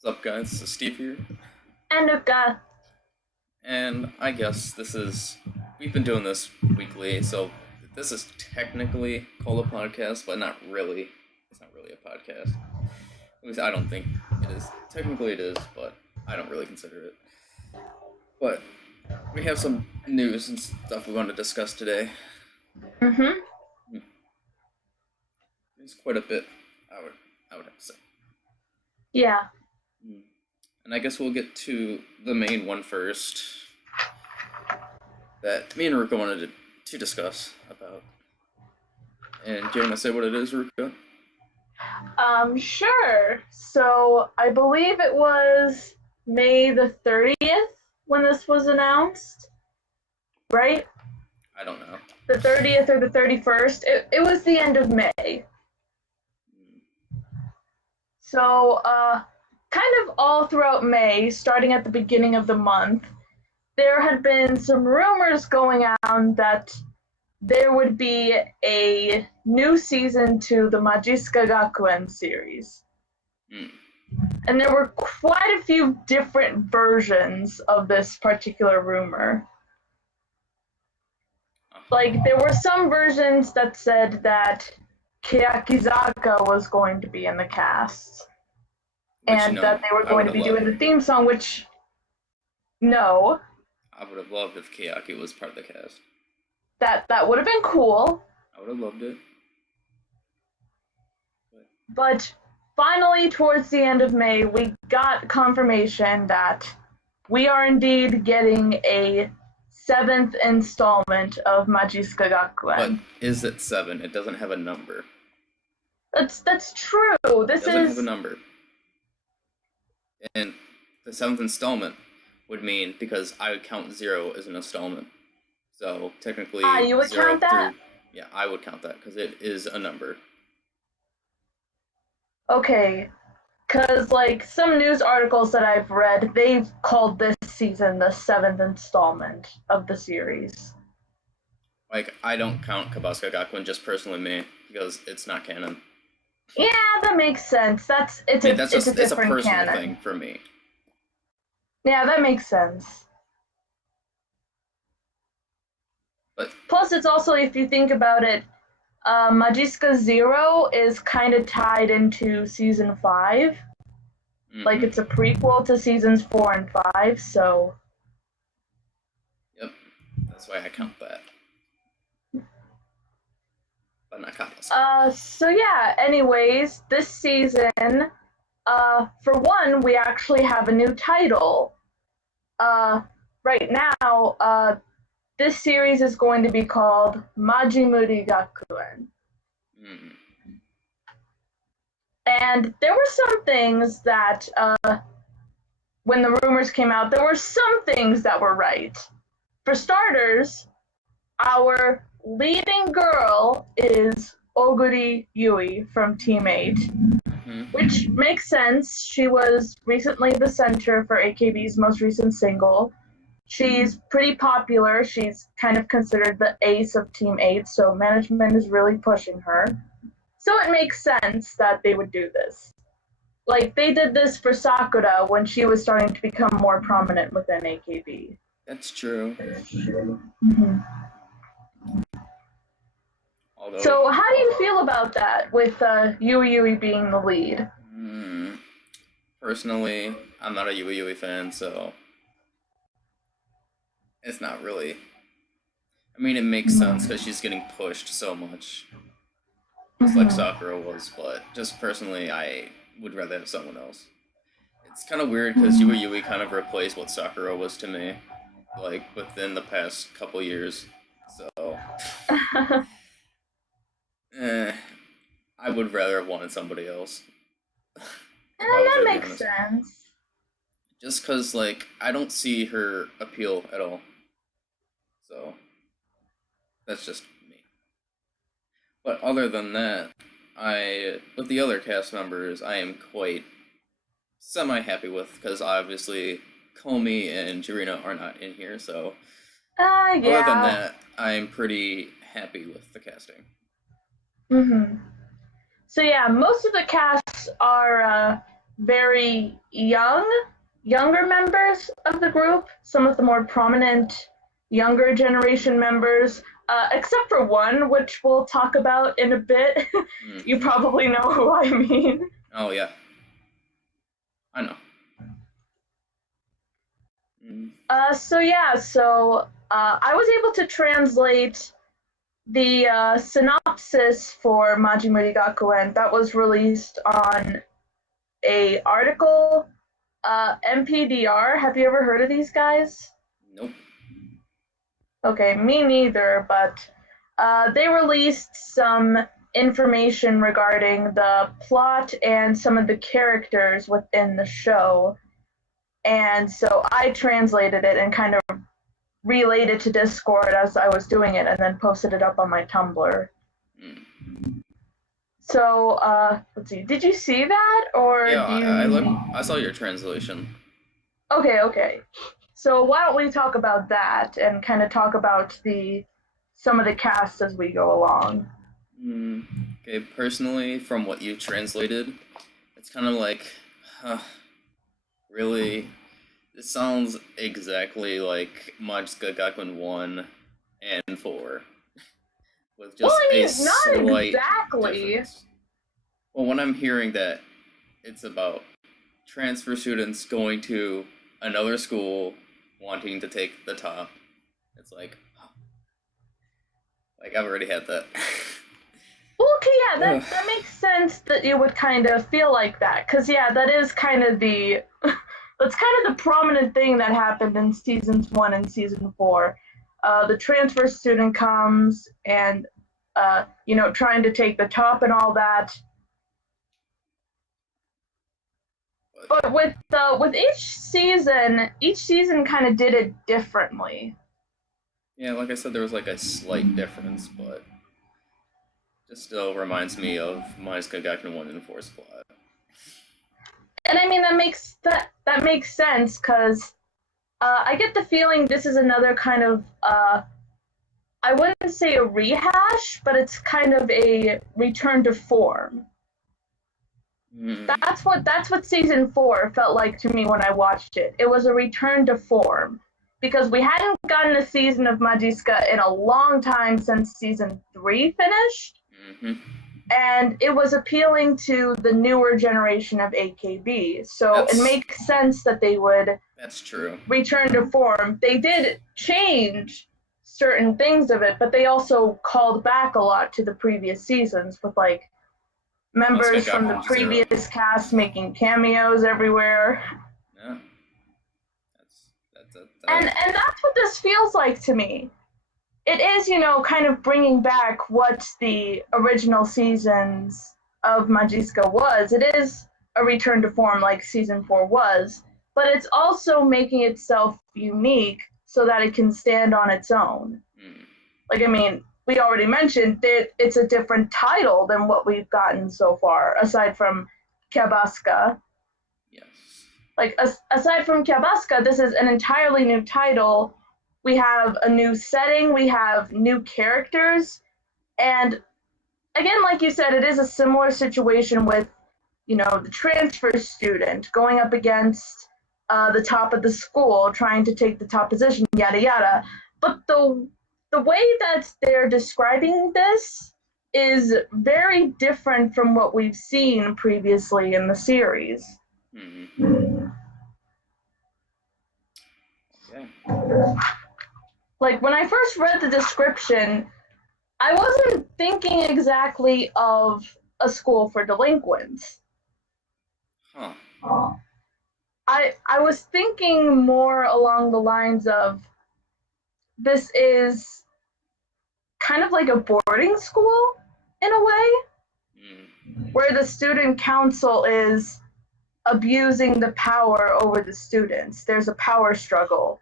What's up, guys? This is Steve here, And Yuka. and I guess we've been doing this weekly, so this is technically called a podcast, but not really. It's not really a podcast. At least I don't think it is. Technically it is, but I don't really consider it. But we have some news and stuff we want to discuss today. There's quite a bit, I would have to say. Yeah. And I guess we'll get to the main one first that me and Ruka wanted to discuss about. And do you want to say what it is, Ruka? Sure. So I believe it was May the 30th when this was announced, right? I don't know. The 30th or the 31st. It was the end of May. So, kind of all throughout May, starting at the beginning of the month, there had been some rumors going on that there would be a new season to the Majimuri Gakuen series. And there were quite a few different versions of this particular rumor. Like, there were some versions that said that Keyakizaka was going to be in the cast. And that they were going to be doing the theme song, which, no. I would have loved if Keyaki was part of the cast. That would have been cool. I would have loved it. But finally, towards the end of May, we got confirmation that we are indeed getting a 7th installment of Majimuri Gakuen. But is it 7? It doesn't have a number. That's true. It doesn't have a number. And the 7th installment would mean, because I would count 0 as an installment. So technically, you would count that? Yeah, I would count that because it is a number. Okay, because like some news articles that I've read, they've called this season the 7th installment of the series. Like, I don't count Kabasuka Gakuen, just personally me, because it's not canon. Yeah, that makes sense. It's a different personal canon thing for me. Yeah, that makes sense. But plus, it's also, if you think about it, Majiska Zero is kind of tied into season 5. Mm-hmm. Like, it's a prequel to seasons 4 and 5, so. Yep, that's why I count that. So yeah, anyways, this season, for one, we actually have a new title. Right now, this series is going to be called Majimuri Gakuen. And there were some things that, when the rumors came out, there were some things that were right. For starters, our leading girl is Oguri Yui from Team 8, which makes sense. She was recently the center for AKB's most recent single. She's pretty popular. She's kind of considered the ace of Team 8, so management is really pushing her. So it makes sense that they would do this. Like, they did this for Sakura when she was starting to become more prominent within AKB. That's true. Mm-hmm. So how do you feel about that, with Yui being the lead? Personally, I'm not a Yui fan, so it's not really. I mean, it makes sense because she's getting pushed so much, just like Sakura was, but just personally, I would rather have someone else. It's kind of weird because Yui kind of replaced what Sakura was to me, like, within the past couple years, so. I would rather have wanted somebody else. That makes sense. Just because, like, I don't see her appeal at all. So, that's just me. But other than that, with the other cast members, I am quite semi-happy with, because obviously Komi and Jirina are not in here, so. Yeah. Other than that, I am pretty happy with the casting. So yeah, most of the casts are very younger members of the group, some of the more prominent younger generation members, except for one, which we'll talk about in a bit. You probably know who I mean. Oh, yeah. I know. So I was able to translate the synopsis for Majimuri Gakuen that was released on a article, MPDR. Have you ever heard of these guys? Nope. Okay, me neither, but they released some information regarding the plot and some of the characters within the show. And so I translated it and kind of relayed it to Discord as I was doing it and then posted it up on my Tumblr. So, let's see. Did you see that, or Yeah, I saw your translation. Okay. So why don't we talk about that and kind of talk about some of the cast as we go along? Okay, personally, from what you translated, it's kind of like, really, it sounds exactly like Majimuri Gakuen 1 and 4. With just not exactly. Difference. Well, when I'm hearing that it's about transfer students going to another school wanting to take the top, it's like I've already had that. Well, okay, yeah, that makes sense that you would kind of feel like that, because yeah, that is kind of that's kind of the prominent thing that happened in seasons 1 and season 4. The transfer student comes and trying to take the top and all that. But with each season kind of did it differently. Yeah, like I said, there was like a slight difference, but just still reminds me of Majimuri Gakuen 1 and 4's plot. And I mean that makes sense, because I get the feeling this is another kind of I wouldn't say a rehash, but it's kind of a return to form. That's what season 4 felt like to me when I watched it. It was a return to form, because we hadn't gotten a season of Majiska in a long time since season 3 finished. And it was appealing to the newer generation of AKB. So it makes sense that they would return to form. They did change certain things of it, but they also called back a lot to the previous seasons with like members from the previous cast making cameos everywhere. Yeah. And that's what this feels like to me. It is, kind of bringing back what the original seasons of Majiska was. It is a return to form like season 4 was, but it's also making itself unique so that it can stand on its own. Like, I mean, we already mentioned that it's a different title than what we've gotten so far, aside from Kyabaska. Yes. Like, aside from Kyabaska, this is an entirely new title. We have a new setting, we have new characters, and again, like you said, it is a similar situation with, the transfer student going up against the top of the school, trying to take the top position, yada yada. But the way that they're describing this is very different from what we've seen previously in the series. Okay. Like, when I first read the description, I wasn't thinking exactly of a school for delinquents. I was thinking more along the lines of, this is kind of like a boarding school, in a way, where the student council is abusing the power over the students. There's a power struggle.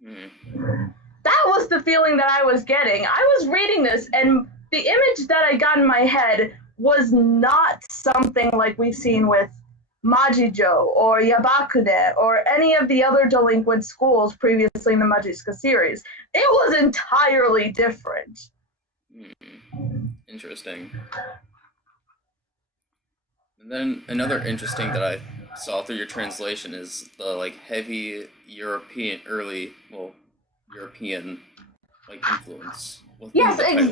That was the feeling that I was getting. I was reading this, and the image that I got in my head was not something like we've seen with Majijo or Yabakune or any of the other delinquent schools previously in the Majiska series. It was entirely different. Interesting. And then another interesting that I saw through your translation is the like heavy European European like influence within Yes, the titles.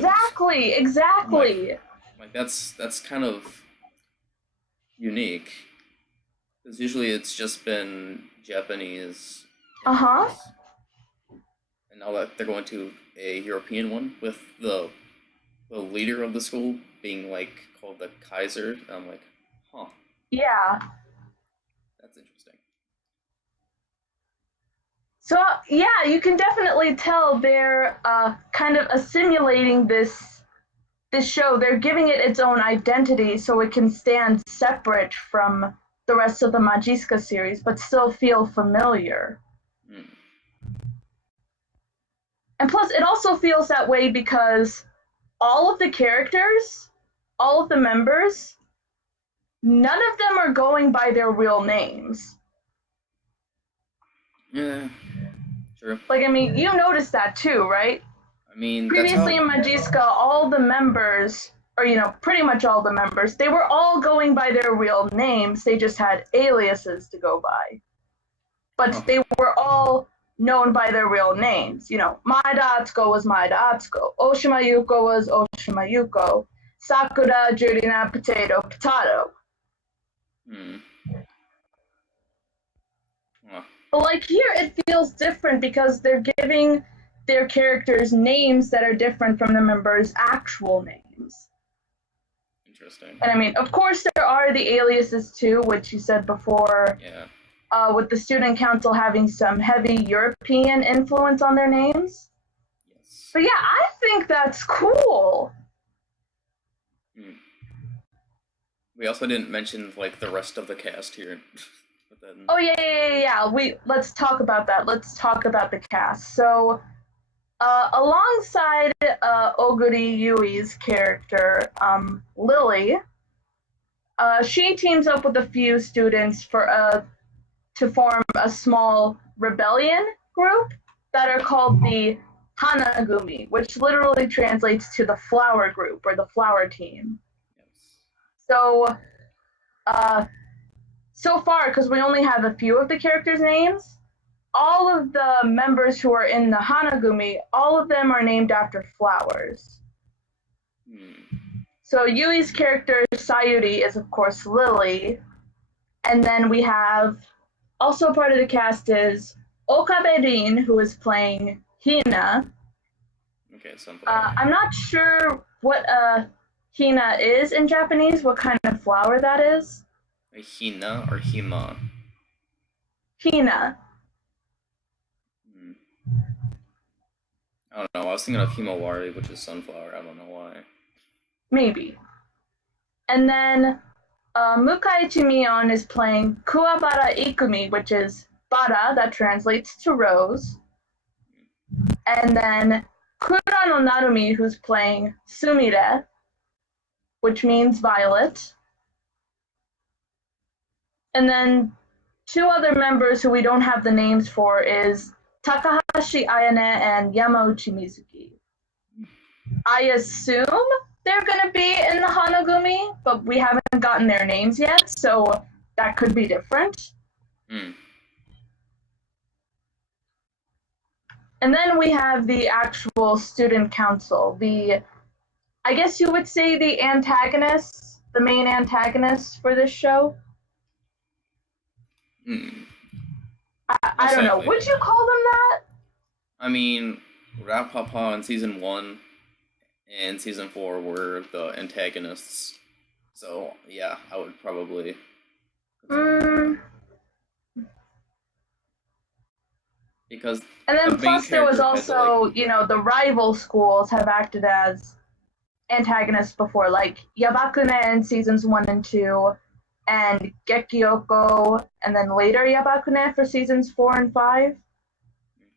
exactly. Like that's kind of unique because usually it's just been Japanese Uh-huh. influence, and now that they're going to a European one with the leader of the school being like called the Kaiser. I'm like, huh, Yeah. that's interesting. So yeah, you can definitely tell they're kind of assimilating this show. They're giving it its own identity so it can stand separate from the rest of the Majiska series, but still feel familiar. Mm. And plus, it also feels that way because all of the characters, all of the members, none of them are going by their real names. Yeah, true. Like, I mean, you noticed that too, right? I mean, Previously in Majiska, all the members, or pretty much all the members, they were all going by their real names. They just had aliases to go by. But they were all known by their real names. Maeda Atsuko was Maeda Atsuko. Oshima Yuko was Oshima Yuko. Sakura, Jurina, Potato. Hmm. Huh. But like here, it feels different because they're giving their characters names that are different from the members' actual names. Interesting. And I mean, of course, there are the aliases too, which you said before. Yeah. With the student council having some heavy European influence on their names. Yes. But yeah, I think that's cool. Hmm. We also didn't mention like the rest of the cast here. But then... Oh yeah. Let's talk about that. Let's talk about the cast. So, alongside Oguri Yui's character, Lily, she teams up with a few students to form a small rebellion group that are called the Hana Gumi, which literally translates to the flower group or the flower team. Yes. So, so far, because we only have a few of the characters' names, all of the members who are in the Hana Gumi, all of them are named after flowers. So Yui's character, Sayuri, is of course Lily. And then we have, also part of the cast is Okabe Rin, who is playing Hina. Okay, sunflower. I'm not sure what Hina is in Japanese, what kind of flower that is. A Hina or Hima? Hina. I don't know. I was thinking of Himawari, which is sunflower. I don't know why. Maybe. And then Mukaichi Mion is playing Kuwabara Ikumi, which is Bara, that translates to rose. And then Kurano Narumi, who's playing Sumire, which means violet. And then two other members who we don't have the names for is Takahashi Ayane and Yamauchi Mizuki. I assume they're going to be in the Hanagumi, but we haven't gotten their names yet, so that could be different. And then we have the actual student council, I guess you would say the antagonists, the main antagonists for this show. I don't know. Would you call them that? I mean, Rapapa in season 1 and season 4 were the antagonists. So, yeah, I would probably... Because... And then plus there was also, the rival schools have acted as antagonists before, like Yabakune in seasons 1 and 2, and Gekioko, and then later Yabakune for seasons 4 and 5.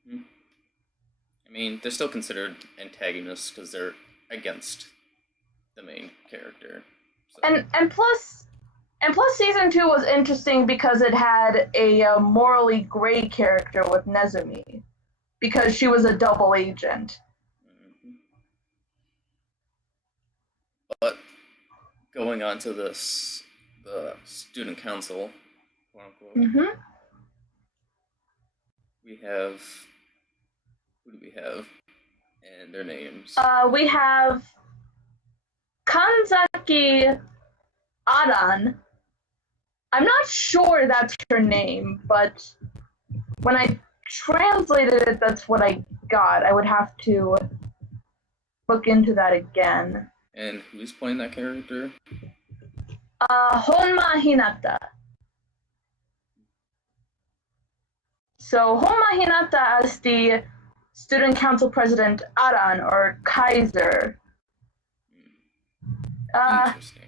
I mean, they're still considered antagonists because they're against the main character. So. And plus season 2 was interesting because it had a morally gray character with Nezumi, because she was a double agent. But going on to this the student council, quote unquote. Mm-hmm. We have, who do we have? And their names. We have Kanzaki Aran. I'm not sure that's her name, but when I translated it, that's what I got. I would have to look into that again. And who's playing that character? Honma Hinata. So Honma Hinata as the student council president Aran, or Kaiser. Interesting.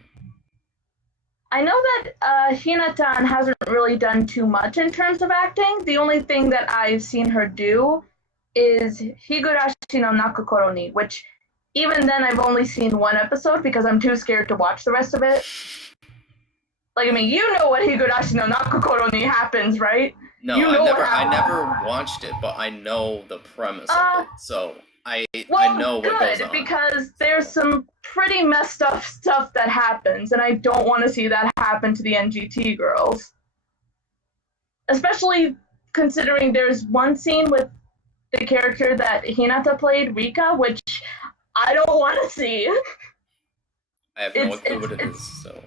I know that Hinata hasn't really done too much in terms of acting. The only thing that I've seen her do is Higurashi no Nakokoro ni, which even then I've only seen one episode because I'm too scared to watch the rest of it. Like, I mean, you know what Higurashi no Nakokoro ni happens, right? No, you know I never watched it, but I know the premise of it, so I know what goes on. Because there's some pretty messed up stuff that happens, and I don't want to see that happen to the NGT girls. Especially considering there's one scene with the character that Hinata played, Rika, which I don't want to see. I have no clue what it is, so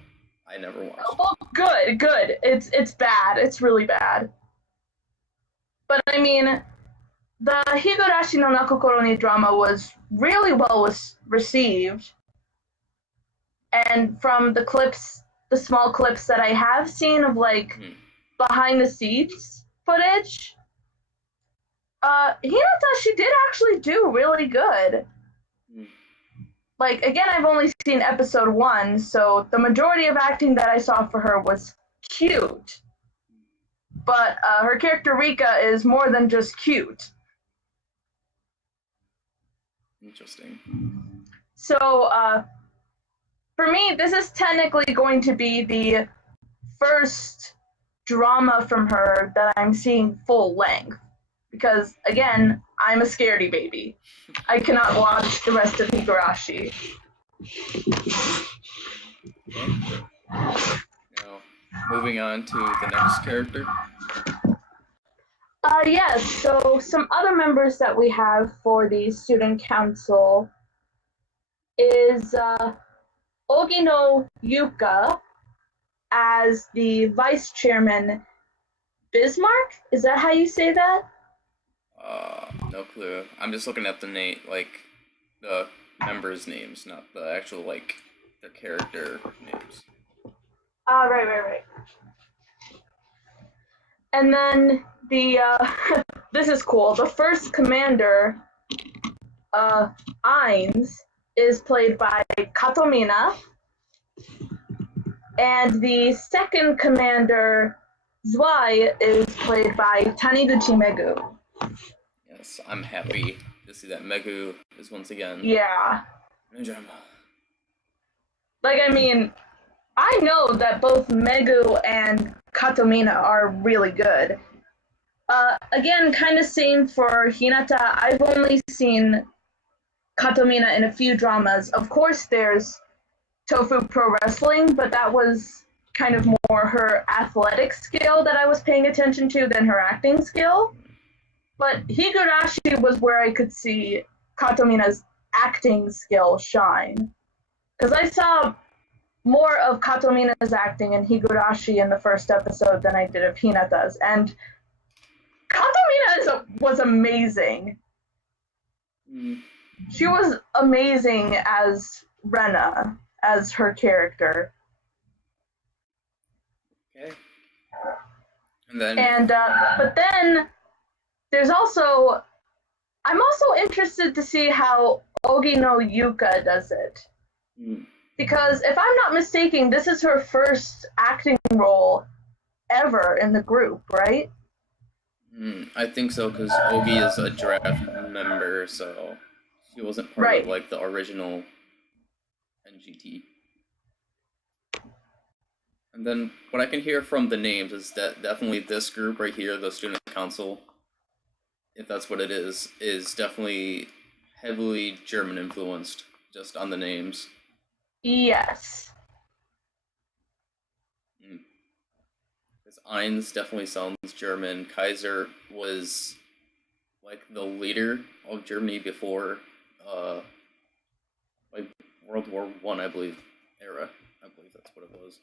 I never watched it. Well, good. It's bad. It's really bad. But I mean, the Higurashi no Nakokoro ni drama was really well received. And from the clips, the small clips that I have seen of like behind the scenes footage, Hinata, she did actually do really good. Like, again, I've only seen episode 1, so the majority of acting that I saw for her was cute. But her character Rika is more than just cute. Interesting. So, for me, this is technically going to be the first drama from her that I'm seeing full length. Because, again, I'm a scaredy baby. I cannot watch the rest of Higurashi. Okay. Now, moving on to the next character. Yes, so some other members that we have for the student council is Ogino Yuka as the vice chairman. Bismarck? Is that how you say that? No clue. I'm just looking at the name, like the members' names, not the actual like their character names. Right. And then the this is cool. The first commander, Ainz, is played by Katomina, and the second commander, Zwei, is played by Taniguchi Megu. Yes, I'm happy to see that Megu is once again. Yeah. No drama. Like, I mean, I know that both Megu and Katomina are really good. Again, kind of same for Hinata. I've only seen Katomina in a few dramas. Of course, there's Tofu Pro Wrestling, but that was kind of more her athletic skill that I was paying attention to than her acting skill. But Higurashi was where I could see Katomina's acting skill shine. Because I saw more of Katomina's acting in Higurashi in the first episode than I did of Hinata's. And Katomina was amazing. She was amazing as Rena, as her character. Okay. And then. And but then there's also, I'm also interested to see how Ogino Yuka does it. Because if I'm not mistaken, this is her first acting role ever in the group, right? I think so, because Ogi is a draft member, so she wasn't part of like the original NGT. And then what I can hear from the names is that definitely this group right here, the student council, if that's what it is definitely heavily German influenced, just on the names. Yes. Because Eins definitely sounds German. Kaiser was like the leader of Germany before, like World War One, I believe, era. I believe that's what it was.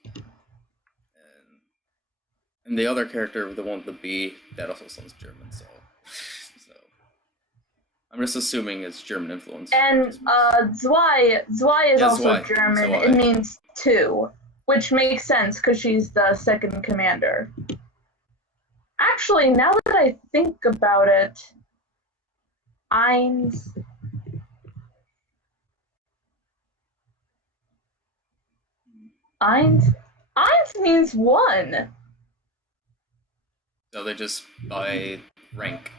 And the other character, the one with the B, that also sounds German. So I'm just assuming it's German influence. And Zwei is also German. Zwei. It means two, which makes sense because she's the second commander. Actually, now that I think about it, Eins means one. So they're just by rank,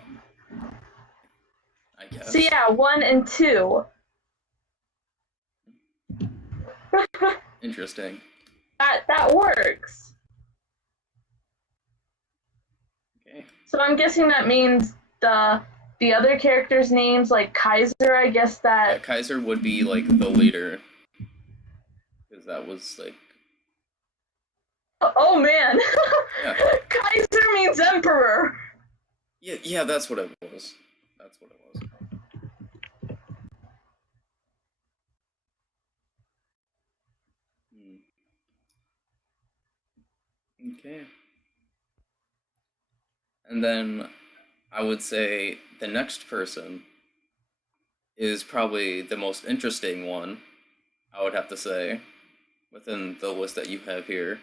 I guess. So yeah, 1 and 2. Interesting. That works. Okay. So I'm guessing that means the other characters' names, like Kaiser, I guess that... Yeah, Kaiser would be, like, the leader. Because that was, like... Oh, man! Yeah. Kaiser means emperor! Yeah, that's what it was. That's what it was. Okay. And then I would say the next person is probably the most interesting one, I would have to say, within the list that you have here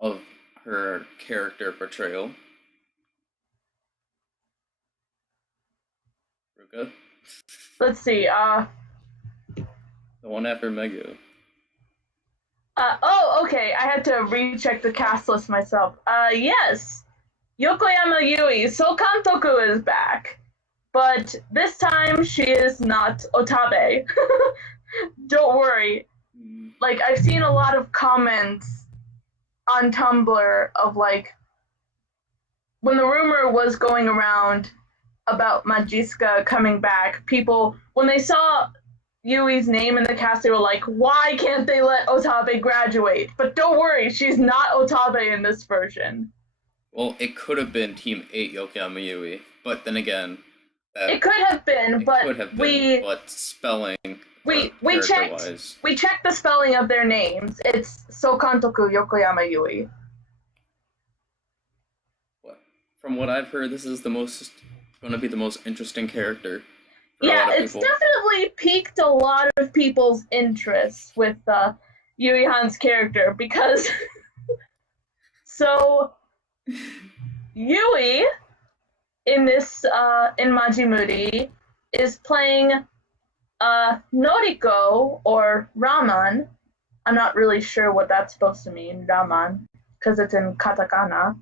of her character portrayal. Ruka? Let's see, The one after Megu. Okay, I had to recheck the cast list myself. Yes! Yokoyama Yui, So Kantoku is back. But this time she is not Otabe. Don't worry. Like, I've seen a lot of comments on Tumblr of, like, when the rumor was going around about Magiska coming back, people, when they saw Yui's name in the cast, they were like, why can't they let Otabe graduate? But don't worry, she's not Otabe in this version. Well, it could have been Team 8 Yokoyama Yui, but then again... It could have been, but spelling... We checked the spelling of their names. It's Sokantoku Yokoyama Yui. From what I've heard, this is going to be the most interesting character. Yeah, it's definitely piqued a lot of people's interest with Yui Han's character because so Yui in this in Majimuri is playing Noriko or Raman. I'm not really sure what that's supposed to mean, Raman, because it's in katakana.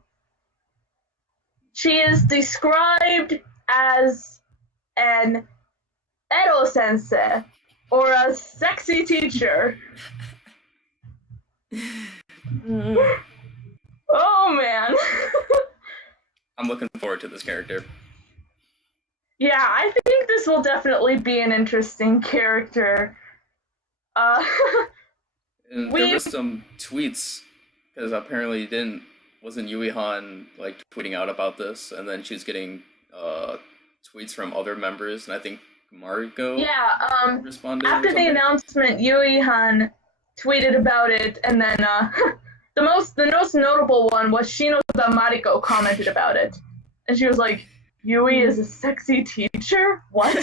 She is described as an Edo sensei, or a sexy teacher. Oh man. I'm looking forward to this character. Yeah, I think this will definitely be an interesting character. There was some tweets, because apparently wasn't Yui Han like tweeting out about this, and then she's getting tweets from other members, and I think Mariko responded. After the announcement, Yui Han tweeted about it, and then the most notable one was Shinoda Mariko commented about it, and she was like, "Yui is a sexy teacher? What?"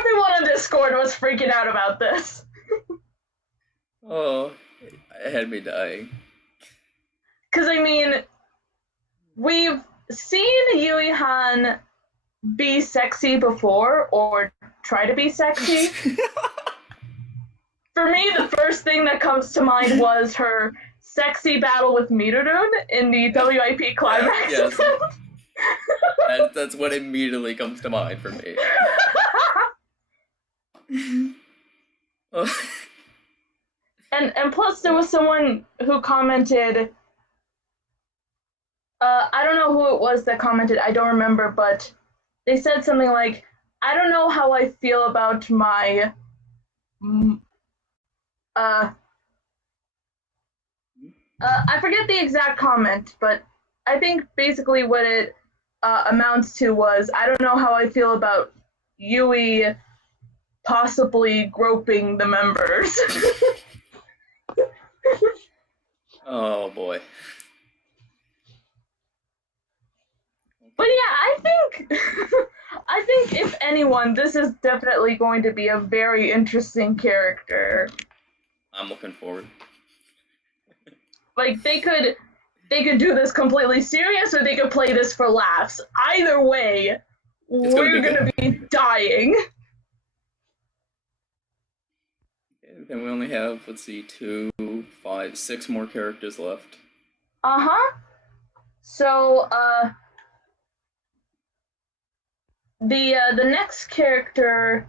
Everyone on Discord was freaking out about this. Oh, it had me dying. Because I mean, we've seen Yui Han be sexy before, or try to be sexy. For me, the first thing that comes to mind was her sexy battle with Mirurun in the WIP climax. Yes. That's what immediately comes to mind for me. And plus there was someone who commented, I don't know who it was that commented, I don't remember, but they said something like, I don't know how I feel about my I forget the exact comment, but I think basically what it amounts to was, I don't know how I feel about Yui possibly groping the members. Oh boy. But yeah, I think if anyone, this is definitely going to be a very interesting character. I'm looking forward. Like they could do this completely serious, or they could play this for laughs. Either way, we're gonna be dying. Okay, then we only have, let's see, 2, 5, 6 more characters left. So, the next character,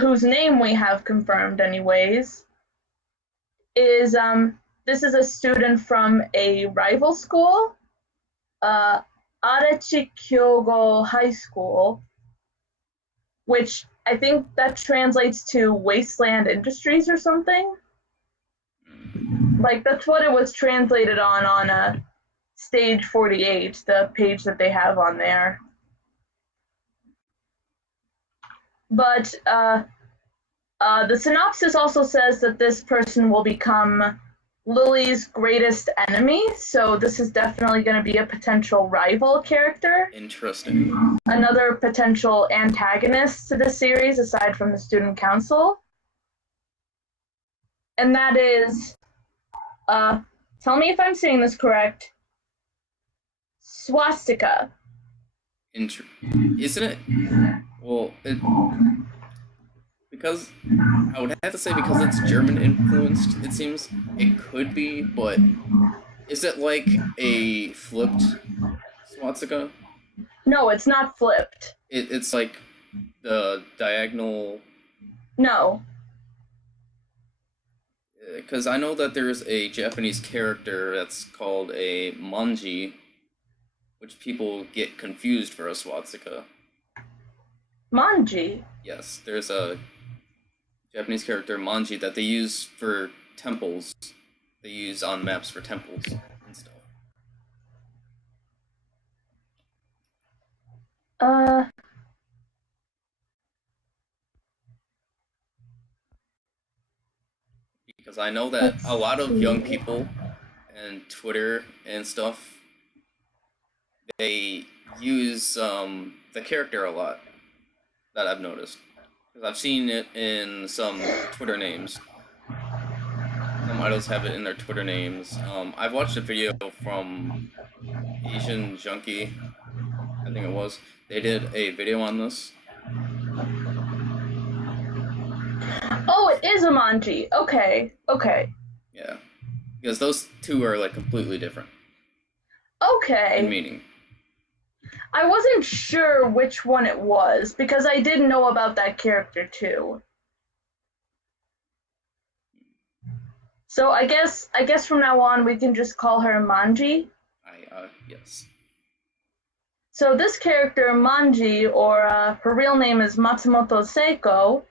whose name we have confirmed, anyways, is this is a student from a rival school, Arachi Kyogo High School, which I think that translates to Wasteland Industries or something. Like, that's what it was translated on Stage 48, the page that they have on there. But the synopsis also says that this person will become Lily's greatest enemy, so this is definitely going to be a potential rival character. Interesting. Another potential antagonist to the series, aside from the student council. And that is, tell me if I'm saying this correct, Swastika. Isn't it? Well, because I would have to say because it's German influenced, it seems it could be, but is it like a flipped swastika? No, it's not flipped. It's like the diagonal. No. Because I know that there's a Japanese character that's called a manji, which people get confused for a swastika. Manji? Yes, there's a Japanese character, manji, that they use for temples. They use on maps for temples and stuff. Because I know that a lot of young people and Twitter and stuff, they use the character a lot, that I've noticed. Because I've seen it in some Twitter names. Some idols have it in their Twitter names. I've watched a video from Asian Junkie, I think it was. They did a video on this. Oh, it is a manji. Okay. Yeah. Because those two are like completely different. Okay. In meaning. I wasn't sure which one it was, because I did know about that character too. So I guess from now on we can just call her Manji. Yes. So this character, Manji, or her real name is Matsumoto Psycho,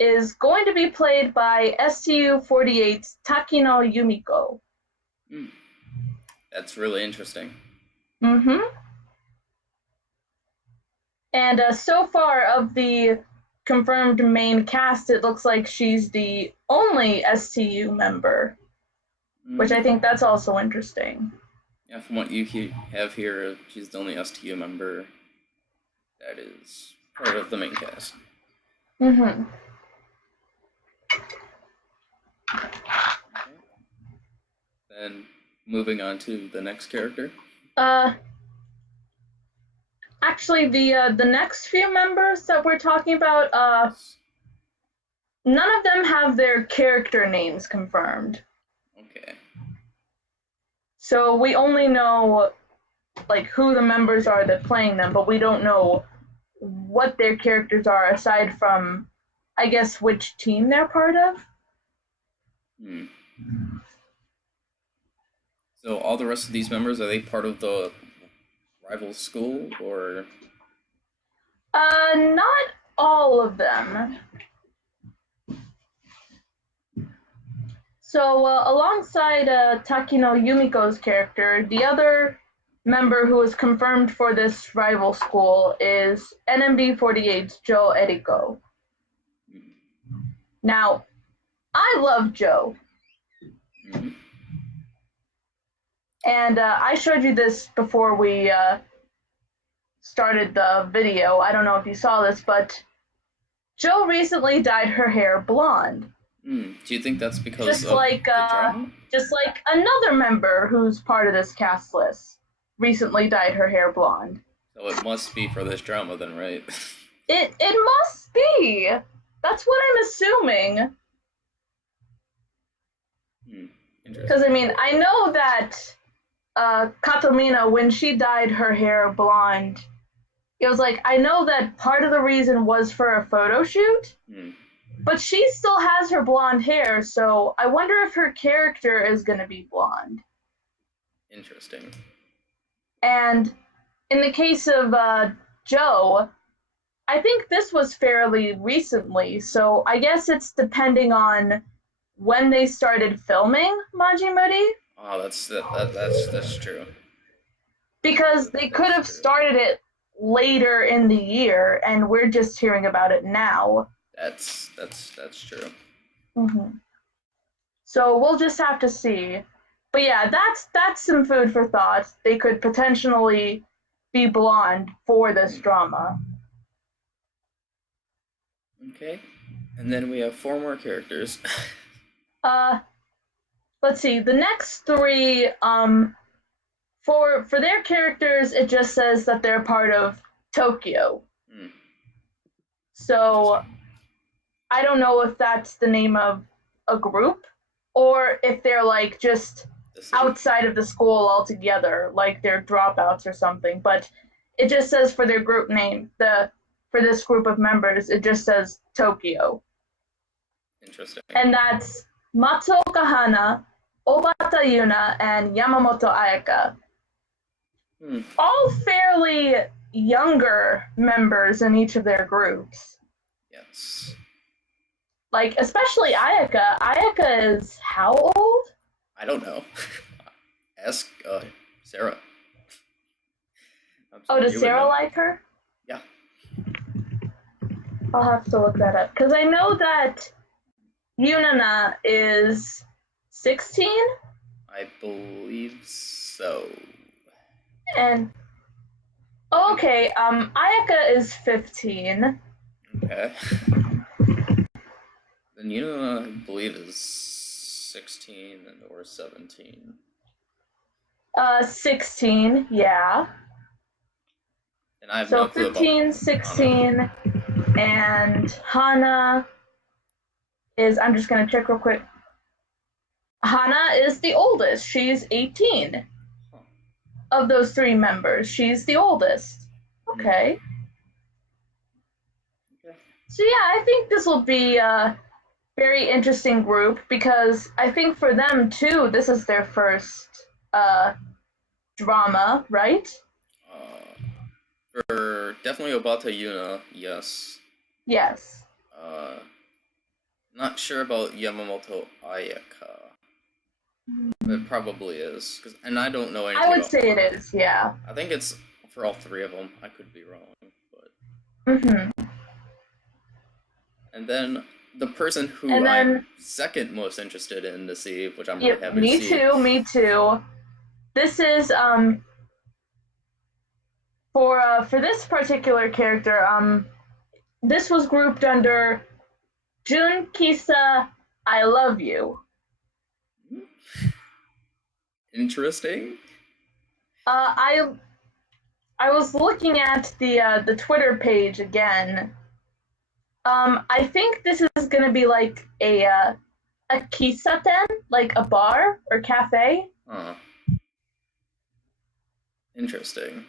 is going to be played by STU48's Takino Yumiko. That's really interesting. Mm-hmm. And so far of the confirmed main cast, it looks like she's the only STU member, which I think that's also interesting. Yeah, from what you have here, she's the only STU member that is part of the main cast. Mm-hmm. Okay. Then moving on to the next character. Actually, the next few members that we're talking about, none of them have their character names confirmed. Okay. So we only know, like, who the members are that playing them, but we don't know what their characters are aside from, I guess, which team they're part of. So all the rest of these members, are they part of the rival school, or? Not all of them. So, alongside Takino Yumiko's character, the other member who is confirmed for this rival school is NMB48's Joe Eriko. Now, I love Joe. Mm-hmm. And I showed you this before we started the video. I don't know if you saw this, but Joe recently dyed her hair blonde. Do you think that's because just of like the drama? just like another member who's part of this cast list recently dyed her hair blonde. So it must be for this drama then, right? It must be. That's what I'm assuming. Because I mean, I know that Katomina, when she dyed her hair blonde, it was like, I know that part of the reason was for a photo shoot. But she still has her blonde hair, so I wonder if her character is going to be blonde. Interesting. And in the case of Joe, I think this was fairly recently, so I guess it's depending on when they started filming Majimuri. Oh, that's true. Because they could have started it later in the year, and we're just hearing about it now. That's true. Mm-hmm. So we'll just have to see. But yeah, that's some food for thought. They could potentially be blonde for this drama. Okay. And then we have 4 more characters. Let's see. The next 3, for their characters, it just says that they're part of Tokyo. So I don't know if that's the name of a group or if they're like just outside of the school altogether, like they're dropouts or something. But it just says for their group name, for this group of members, it just says Tokyo. Interesting. And that's Matsuoka Hana, Obata Yuna, and Yamamoto Ayaka. All fairly younger members in each of their groups. Yes. Like, especially Ayaka. Ayaka is how old? I don't know. Ask Sarah. Oh, does Sarah like her? Yeah. I'll have to look that up. Because I know that Yunana is 16? I believe so. And, okay, Ayaka is 15. Okay. Then Yuna, I believe, is 16 or 17. 16, yeah. And I have no clue 15, about 16, and Hana is, I'm just going to check real quick. Hana is the oldest. She's 18. Of those 3 members, she's the oldest. Okay. So yeah, I think this will be a very interesting group because I think for them too, this is their first drama, right? For definitely Obata Yuna, yes. Yes. Not sure about Yamamoto Ayaka. It probably is, and I don't know anything. I would say it is, yeah. I think it's for all 3 of them. I could be wrong, but. And then the person who I'm second most interested in to see, which I'm really happy to see. Me too. This is for this particular character. This was grouped under Jun Kisa. I love you. Interesting. I was looking at the Twitter page again. I think this is gonna be like a kisaten, like a bar or cafe. Interesting.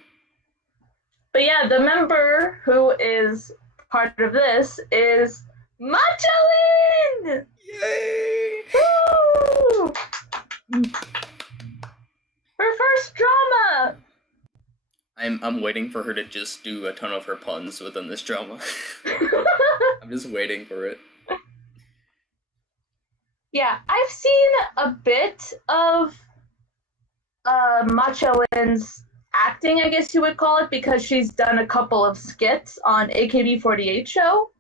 But yeah, the member who is part of this is Machalin! Yay! Woo! Her first drama! I'm waiting for her to just do a ton of her puns within this drama. I'm just waiting for it. Yeah, I've seen a bit of Macholin's acting, I guess you would call it, because she's done a couple of skits on AKB48 show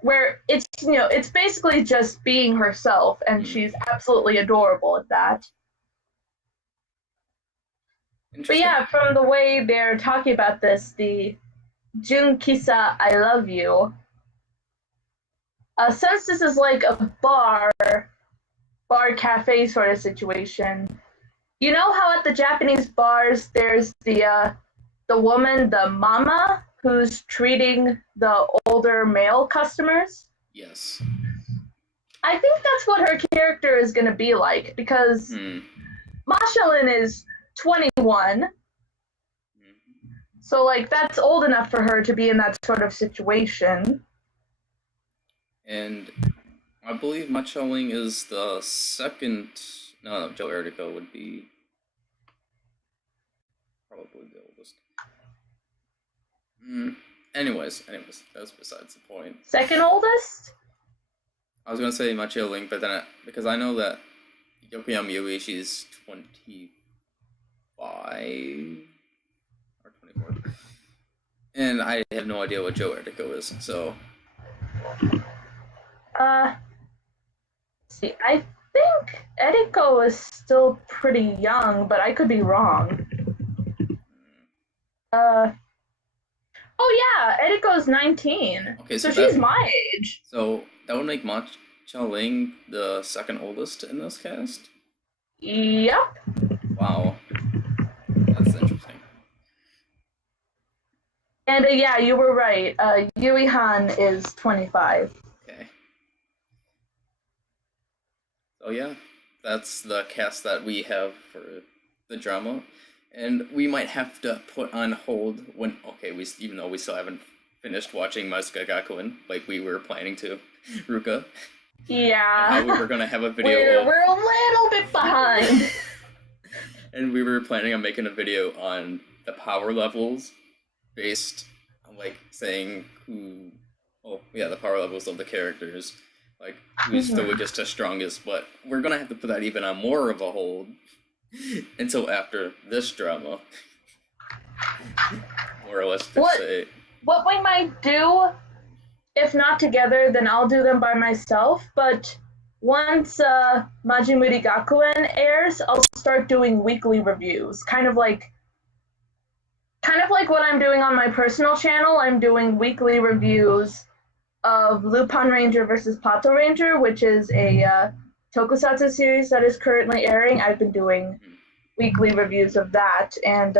where it's basically just being herself, and she's absolutely adorable at that. But yeah, from the way they're talking about this, the Junkisa I Love You, since this is like a bar cafe sort of situation, you know how at the Japanese bars there's the woman, the mama, who's treating the older male customers? Yes. I think that's what her character is going to be like, because Machalin is 21, so like that's old enough for her to be in that sort of situation. And I believe Macholing is the second. No, Joe Erdico would be probably the oldest. Anyways, that's besides the point. Second oldest? I was gonna say Macholing, but then because I know that Yokoyama Yui, she's 25 or 24, and I have no idea what Joe Erdico is. So. See, I think Eriko is still pretty young, but I could be wrong. Oh yeah, Eriko's 19. Okay, so she's my age. So that would make Macholing the second oldest in this cast? Yep. Wow. That's interesting. And yeah, you were right. Yui Han is 25. Okay. So yeah, that's the cast that we have for the drama. And we might have to put on hold even though we still haven't finished watching Majimuri Gakuen like we were planning to, Ruka. Yeah. And how we were going to have a video we're a little bit behind. And we were planning on making a video on the power levels based on, like, saying the power levels of the characters. Like, who's the weakest to strongest, but we're going to have to put that even on more of a hold until after this drama. More or less to say. What we might do, if not together, then I'll do them by myself, but once Majimuri Gakuen airs, I'll start doing weekly reviews. Kind of like what I'm doing on my personal channel. I'm doing weekly reviews of Lupin Ranger versus Pato Ranger, which is a tokusatsu series that is currently airing. I've been doing weekly reviews of that, and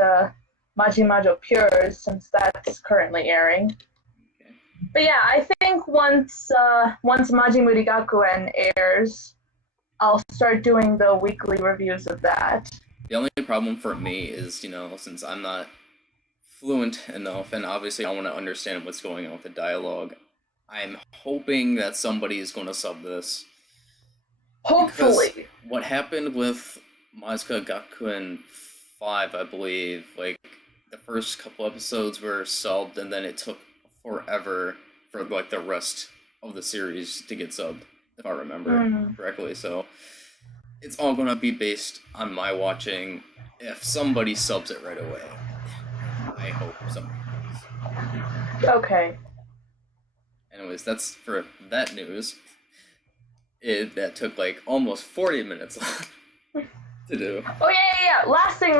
Majimajo Pures, since that's currently airing. Okay. But yeah, I think once Majimuri Gakuen airs, I'll start doing the weekly reviews of that. The only problem for me is, since I'm not fluent enough, and obviously I want to understand what's going on with the dialogue, I'm hoping that somebody is going to sub this. Hopefully. Because what happened with Majimuri Gakuen 5, I believe, like, the first couple episodes were subbed, and then it took forever for, like, the rest of the series to get subbed, if I remember correctly. So it's all going to be based on my watching. If somebody subs it right away, I hope somebody does. Okay. Anyways, that's for that news. That took like almost 40 minutes to do. Oh yeah. Last thing.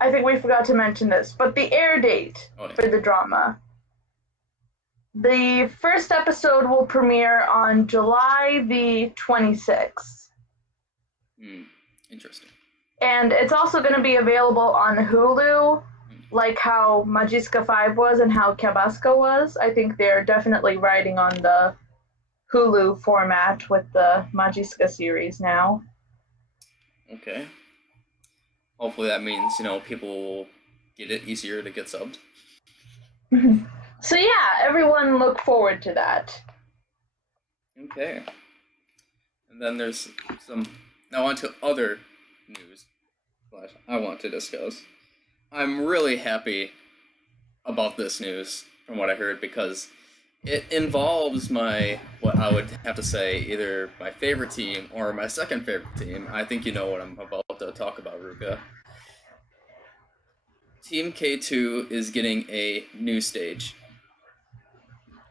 I think we forgot to mention this, but the air date for the drama. The first episode will premiere on July the 26th. Interesting. And it's also going to be available on Hulu, like how Majiska 5 was and how Kabasco was. I think they're definitely riding on the Hulu format with the Majiska series now. Okay. Hopefully that means, people will get it easier to get subbed. So yeah, everyone look forward to that. Okay. And then there's now on to other news I want to discuss. I'm really happy about this news from what I heard, because It involves what I would have to say, either my favorite team or my second favorite team. I think you know what I'm about to talk about, Ruka. Team K2 is getting a new stage.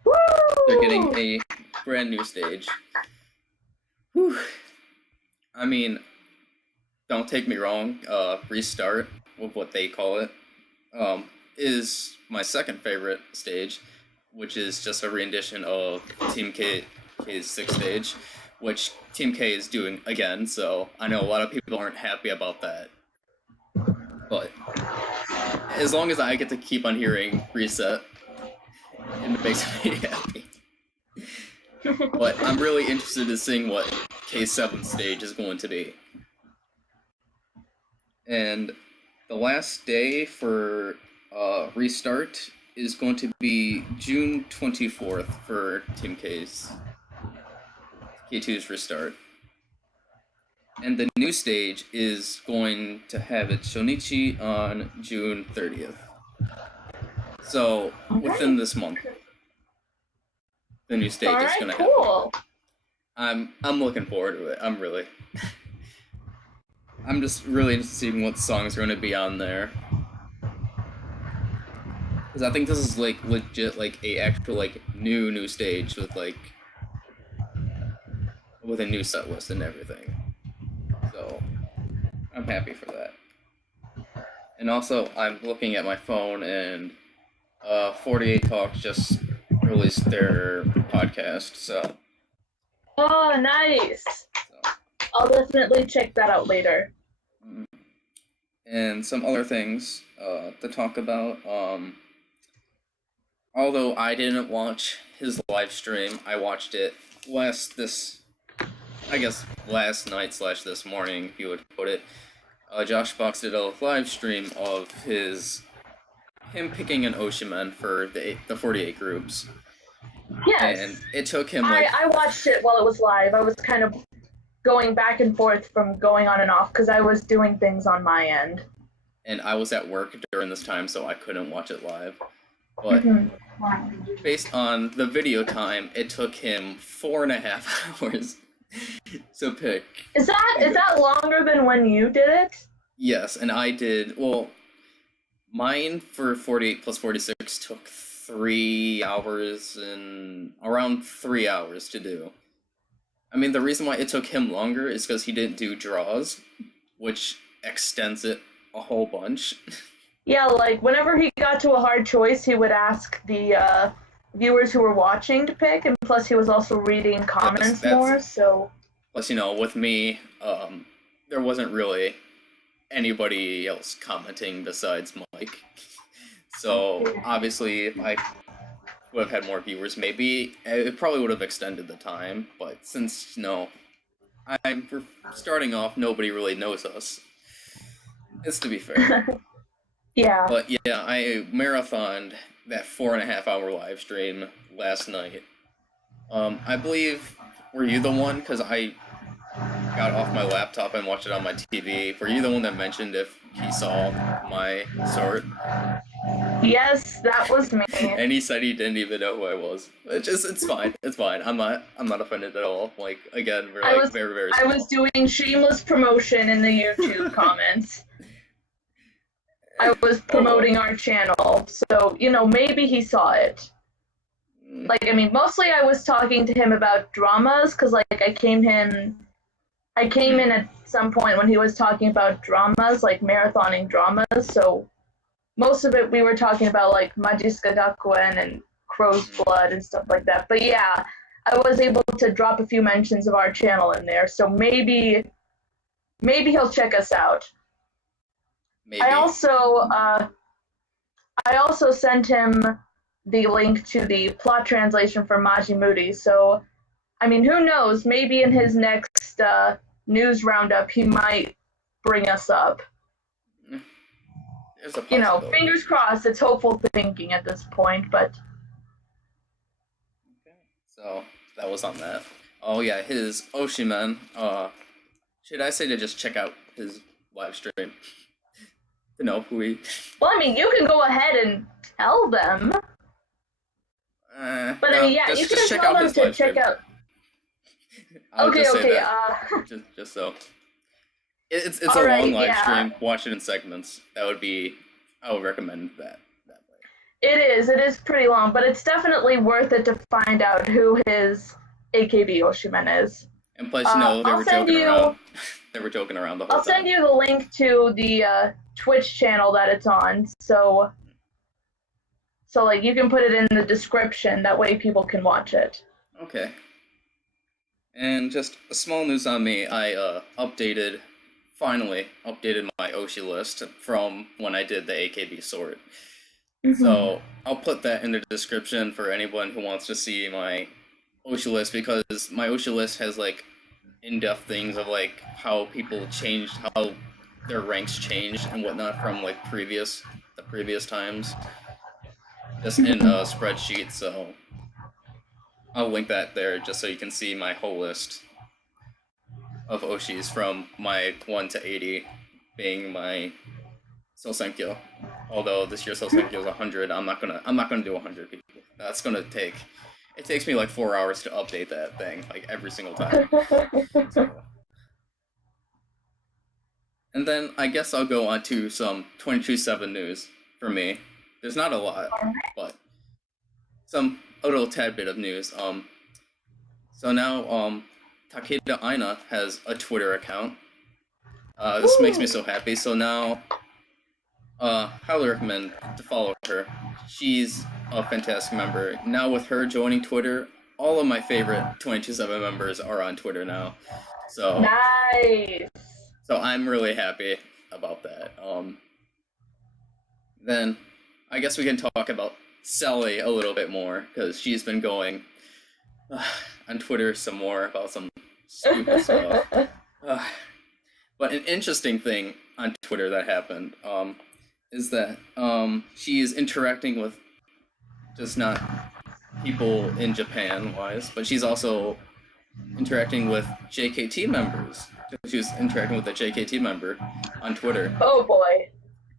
Woo! They're getting a brand new stage. Whew. I mean, don't take me wrong, Restart, with what they call it, is my second favorite stage, which is just a rendition of Team K's 6th stage, which Team K is doing again, so I know a lot of people aren't happy about that. But as long as I get to keep on hearing Reset, it makes me happy. But I'm really interested in seeing what K7 stage is going to be. And the last day for Restart is going to be June 24th for Team K2's Restart. And the new stage is going to have its Shonichi on June 30th. So, within this month, the new stage is going to happen. I'm looking forward to it. I'm just really interested in seeing what songs are going to be on there. Because I think this is, like, legit, like, a actual, like, new stage with a new set list and everything. So, I'm happy for that. And also, I'm looking at my phone, and 48 Talks just released their podcast, so... Oh, nice! So. I'll definitely check that out later. And some other things to talk about. Although I didn't watch his live stream, I watched it last night / this morning, if you would put it. JoshBox did a live stream of him picking an oshimen for the 48 groups. Yes. And it took him I watched it while it was live. I was kind of going back and forth from going on and off because I was doing things on my end. And I was at work during this time, so I couldn't watch it live. But based on the video time, it took him 4.5 hours to pick. Is that longer than when you did it? Yes, and I did, well, mine for 48 plus 46 took 3 hours and around 3 hours to do. I mean, the reason why it took him longer is because he didn't do draws, which extends it a whole bunch. Yeah, like, whenever he got to a hard choice, he would ask the viewers who were watching to pick, and plus he was also reading comments more, so... Plus, with me, there wasn't really anybody else commenting besides Mike. So, obviously, if I would have had more viewers, maybe it probably would have extended the time, but since, we're starting off, nobody really knows us. It's to be fair. Yeah. But yeah, I marathoned that 4.5 hour live stream last night. I believe, were you the one? Because I got off my laptop and watched it on my TV. Were you the one that mentioned if he saw my sort? Yes, that was me. And he said he didn't even know who I was. It's fine. It's fine. I'm not offended at all. Like, again, we're very, very small. I was doing shameless promotion in the YouTube comments. I was promoting our channel, so, maybe he saw it. Like, I mean, mostly I was talking to him about dramas, because, like, I came in at some point when he was talking about dramas, like, marathoning dramas, so most of it we were talking about, like, Majimuri Gakuen and Crow's Blood and stuff like that. But yeah, I was able to drop a few mentions of our channel in there, so maybe he'll check us out. Maybe. I also sent him the link to the plot translation for Majimuri, so, I mean, who knows, maybe in his next news roundup he might bring us up. There's a possibility. Fingers crossed, it's hopeful thinking at this point, but... Okay, so that was on that. Oh yeah, his oshimen, should I say to just check out his live stream? To know who he... Well, I mean, you can go ahead and tell them. But I mean, yeah, you can tell them to check out. Okay. Just so it's a long live stream. Watch it in segments. I would recommend that way. It is pretty long, but it's definitely worth it to find out who his AKB oshimen is. And plus, they were joking around. They were joking around the whole time. I'll send you the link to the Twitch channel that it's on, so like you can put it in the description. That way, people can watch it. Okay. And just a small news on me. I finally updated my oshi list from when I did the AKB sort. Mm-hmm. So I'll put that in the description for anyone who wants to see my oshi list, because my oshi list has like in-depth things of like how people changed, how their ranks changed and whatnot from like the previous times, just in a spreadsheet. So I'll link that there just so you can see my whole list of oshis from my 1 to 80 being my Sosenkyo. Although this year's Sosenkyo is 100, I'm not gonna do 100 people. It takes me like 4 hours to update that thing, like every single time. So. And then I guess I'll go on to some 22/7 news for me. There's not a lot, but a little tad bit of news. So now Takata Aina has a Twitter account. This makes me so happy. So now highly recommend to follow her. She's a fantastic member. Now with her joining Twitter, all of my favorite 22/7 members are on Twitter now. So nice. So I'm really happy about that. Then I guess we can talk about Sally a little bit more, because she's been going on Twitter some more about some stupid stuff. But an interesting thing on Twitter that happened is that she's interacting with just not people in Japan-wise, but she's also interacting with JKT members. She was interacting with a JKT member on Twitter. Oh boy.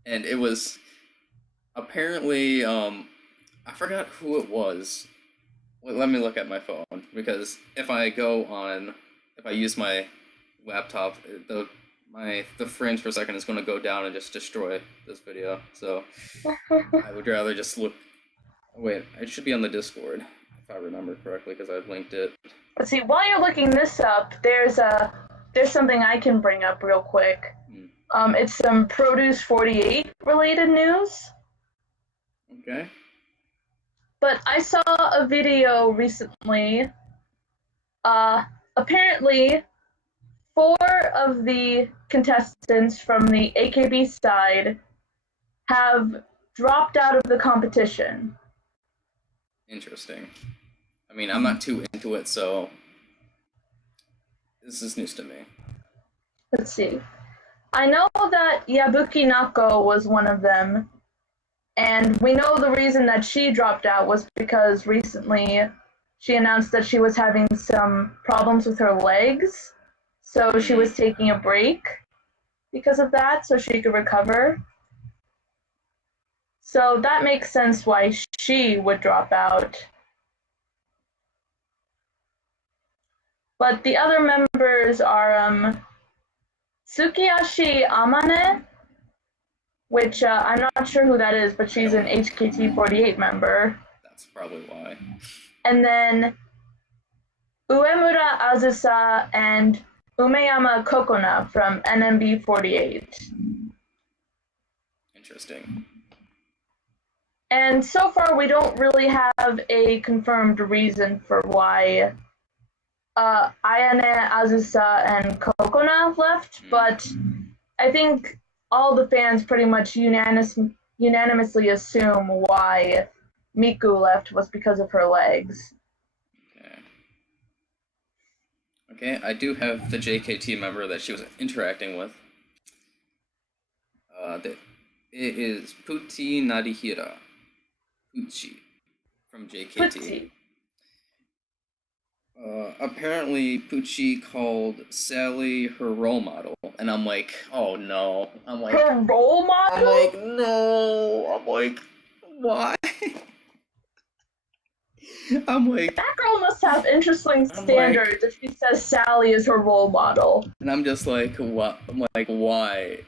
And it was apparently, I forgot who it was. Let me look at my phone, because if I use my laptop, the frames per second is going to go down and just destroy this video. So I would rather just look. Wait, it should be on the Discord if I remember correctly, because I've linked it. Let's see. While you're looking this up, there's something I can bring up real quick. It's some Produce 48 related news. Okay. But I saw a video recently. Apparently, 4 of the contestants from the AKB side have dropped out of the competition. Interesting. I mean, I'm not too into it, so this is news to me. Let's see. I know that Yabuki Nako was one of them, and we know the reason that she dropped out was because recently she announced that she was having some problems with her legs, so she was taking a break because of that, so she could recover. So that makes sense why she would drop out. But the other members are Tsukiyoshi Amane, which I'm not sure who that is, but she's an HKT48 member. That's probably why. And then Uemura Azusa and Umeyama Kokona from NMB48. Interesting. And so far, we don't really have a confirmed reason for why Ayane, Azusa, and Kokona left, but I think all the fans pretty much unanimously assume why Miku left was because of her legs. Okay, I do have the JKT member that she was interacting with. It is Poochie Narihira. Poochie from JKT. Poochie. Apparently Poochie called Sally her role model, and I'm like, oh no. I'm like, her role model? I'm like, no. I'm like, why? I'm like, that girl must have interesting I'm standards if she says Sally is her role model. and I'm just like, what? I'm like, why?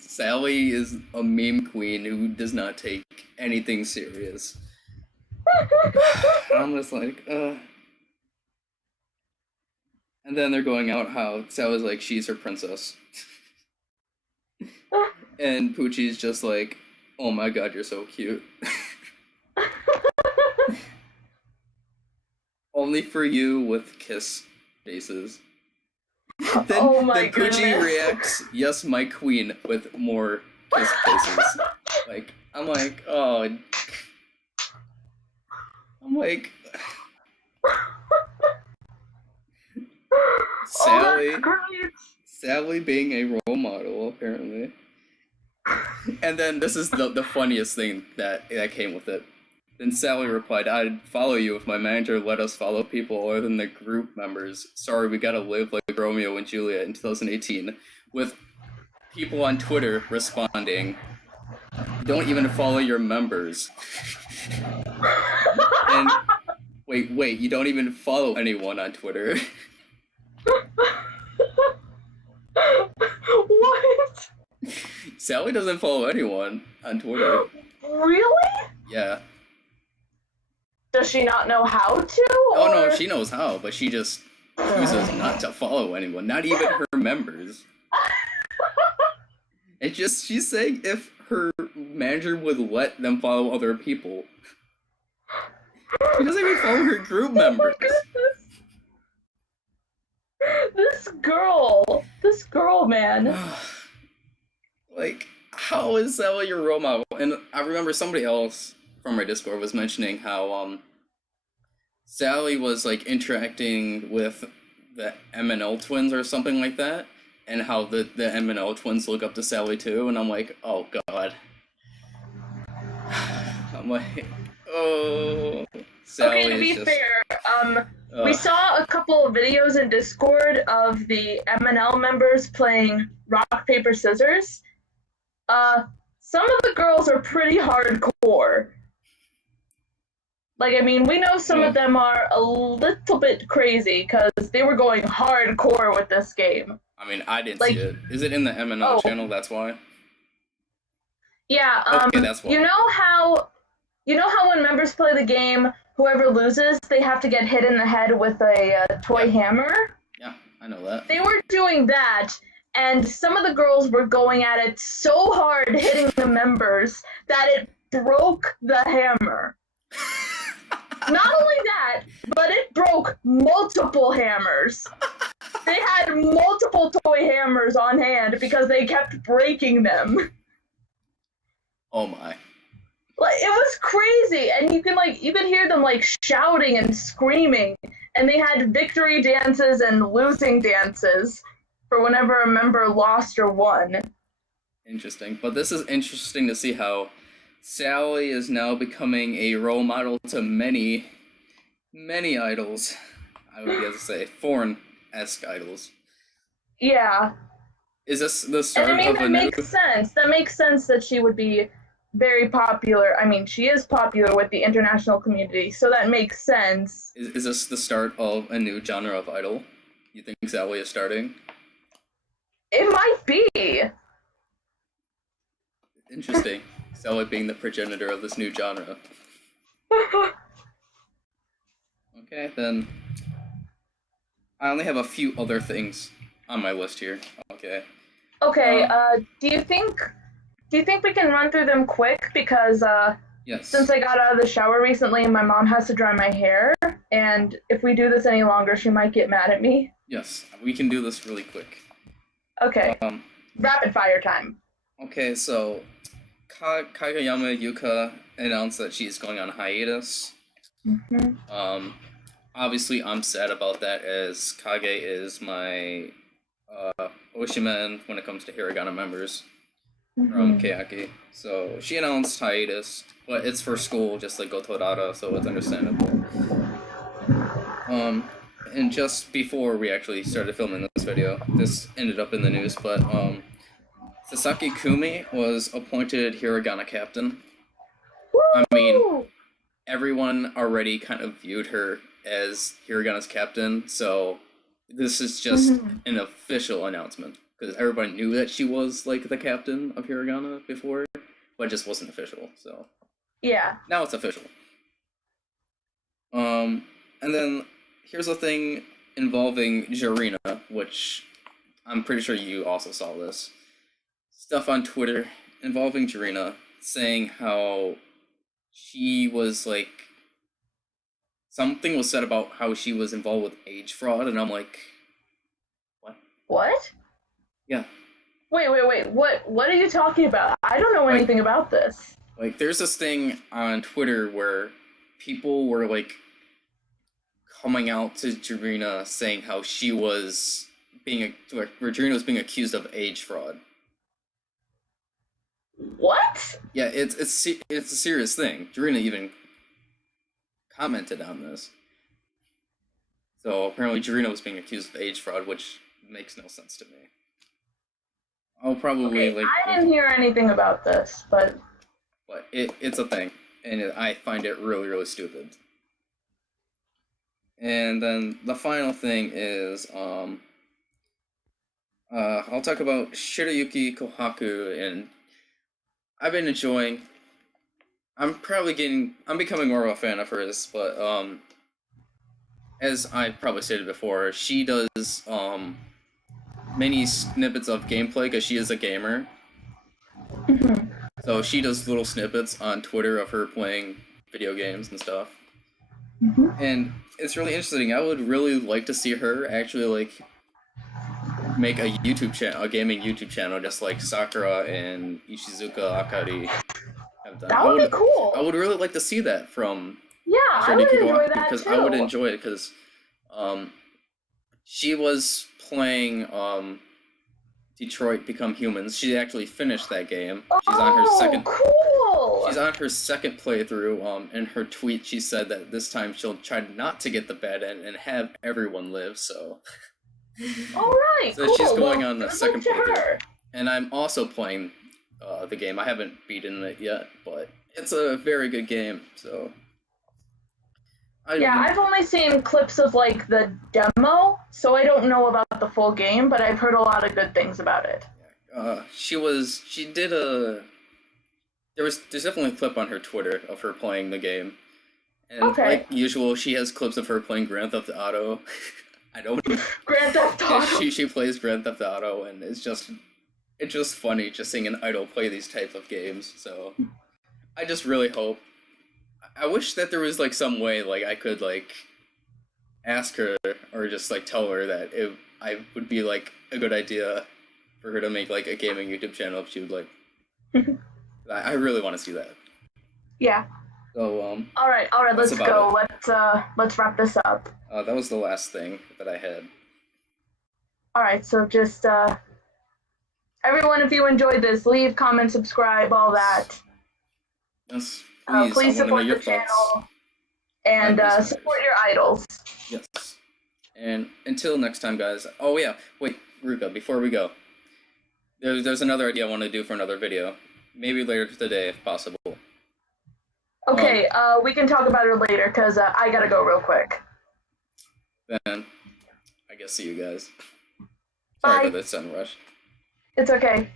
Sally is a meme queen who does not take anything serious. I'm just like, And then they're going out how Sally's like, she's her princess. And Poochie's just like, oh my god, you're so cute. Only for you with kiss faces. Then Poochie goodness. reacts, yes, my queen, with more kiss faces. Like, I'm like, oh. I'm like, Sally being a role model, apparently. And then this is the funniest thing that came with it. Then Sally replied, I'd follow you if my manager let us follow people other than the group members. Sorry, we gotta live like Romeo and Juliet in 2018. With people on Twitter responding, don't even follow your members. And wait, you don't even follow anyone on Twitter. What? Sally doesn't follow anyone on Twitter. Really? Yeah. Does she not know how to? Oh no, she knows how, but she just chooses not to follow anyone, not even her members. It's just, she's saying if her manager would let them follow other people. She doesn't even follow her group members. This girl, man. Like, how is Sally your role model? And I remember somebody else from our Discord was mentioning how Sally was like interacting with the M&L twins or something like that, and how the M&L twins look up to Sally too, and I'm like, oh god. I'm like, oh, Sally. Okay, to be fair, we saw a couple of videos in Discord of the M&L members playing rock, paper, scissors. Some of the girls are pretty hardcore. Like, I mean, we know some of them are a little bit crazy because they were going hardcore with this game. I mean, I didn't see it. Is it in the M&L channel? That's why? Yeah, okay, that's why. You know how when members play the game, whoever loses, they have to get hit in the head with a toy hammer? Yeah, I know that. They were doing that, and some of the girls were going at it so hard, hitting the members, that it broke the hammer. Not only that, but it broke multiple hammers. They had multiple toy hammers on hand because they kept breaking them. Oh my. Like, it was crazy, and you can hear them like shouting and screaming, and they had victory dances and losing dances for whenever a member lost or won. Interesting. But this is interesting to see how Sally is now becoming a role model to many, many idols. I would guess to say foreign-esque idols. Yeah. Is this the start of a new... That makes sense. That makes sense that she would be very popular. I mean, she is popular with the international community, so that makes sense. Is this the start of a new genre of idol? You think Sally is starting? It might be. Interesting. Sally being the progenitor of this new genre. Okay, then. I only have a few other things on my list here. Okay. Okay, do you think we can run through them quick? Because, yes. Since I got out of the shower recently, my mom has to dry my hair, and if we do this any longer, she might get mad at me. Yes, we can do this really quick. Okay. Rapid fire time. Okay, so Yama Yuka announced that she's going on hiatus. Mm-hmm. Obviously I'm sad about that, as Kage is my oshimen when it comes to hiragana members from Kayaki. So she announced hiatus, but it's for school, just like Gotorara, so it's understandable. And just before we actually started filming this video, this ended up in the news, but Sasaki Kumi was appointed hiragana captain. Woo! I mean, everyone already kind of viewed her as Hiragana's captain, so this is just an official announcement. Because everybody knew that she was, like, the captain of Hiragana before, but it just wasn't official, so... Yeah. Now it's official. And then here's a thing involving Jarina, which I'm pretty sure you also saw this. Stuff on Twitter involving Jarina saying how she was, like... Something was said about how she was involved with age fraud, and I'm like... What? What? Yeah. Wait. What are you talking about? I don't know anything about this. Like, there's this thing on Twitter where people were, like, coming out to Jarina saying how she was where Jarina was being accused of age fraud. What? Yeah, it's a serious thing. Jarina even commented on this. So apparently Jarina was being accused of age fraud, which makes no sense to me. I'll probably I didn't hear anything about this, but it's a thing, and I find it really, really stupid. And then the final thing is I'll talk about Yuki Kohaku, and I've been enjoying. I'm becoming more of a fan of hers, but as I probably stated before, she does many snippets of gameplay because she is a gamer. So she does little snippets on Twitter of her playing video games and stuff. And it's really interesting. I would really like to see her actually like make a YouTube channel, a gaming YouTube channel, just like Sakura and Ishizuka Akari have done. That would be cool. I would really like to see that from I would enjoy that because too. I would enjoy it because she was playing Detroit Become Humans. She actually finished that game. She's on her second. Cool. She's on her second playthrough. In her tweet, she said that this time she'll try not to get the bad end and have everyone live. So. All right. So cool. she's going on the second playthrough, her. and I'm also playing the game. I haven't beaten it yet, but it's a very good game. So. I've only seen clips of like the demo, so I don't know about the full game, but I've heard a lot of good things about it. There's definitely a clip on her Twitter of her playing the game. And like usual, she has clips of her playing Grand Theft Auto. I don't Grand Theft Auto. She plays Grand Theft Auto, and it's just funny just seeing an idol play these type of games. So I just really hope. I wish that there was like some way like I could like ask her or just like tell her that I would be like a good idea for her to make like a gaming YouTube channel if she would like. I really want to see that. Yeah. So All right. Let's go. Let's wrap this up. That was the last thing that I had. All right. So just everyone, if you enjoyed this, leave, comment, subscribe, all that. Yes. Please support the channel and support your idols. Yes. And until next time, guys. Oh yeah, wait, Ruka, before we go, there's another idea I want to do for another video. Maybe later today, if possible. Okay, we can talk about it later because I gotta go real quick. Then, I guess see you guys. Bye. Sorry for the sudden rush. It's okay.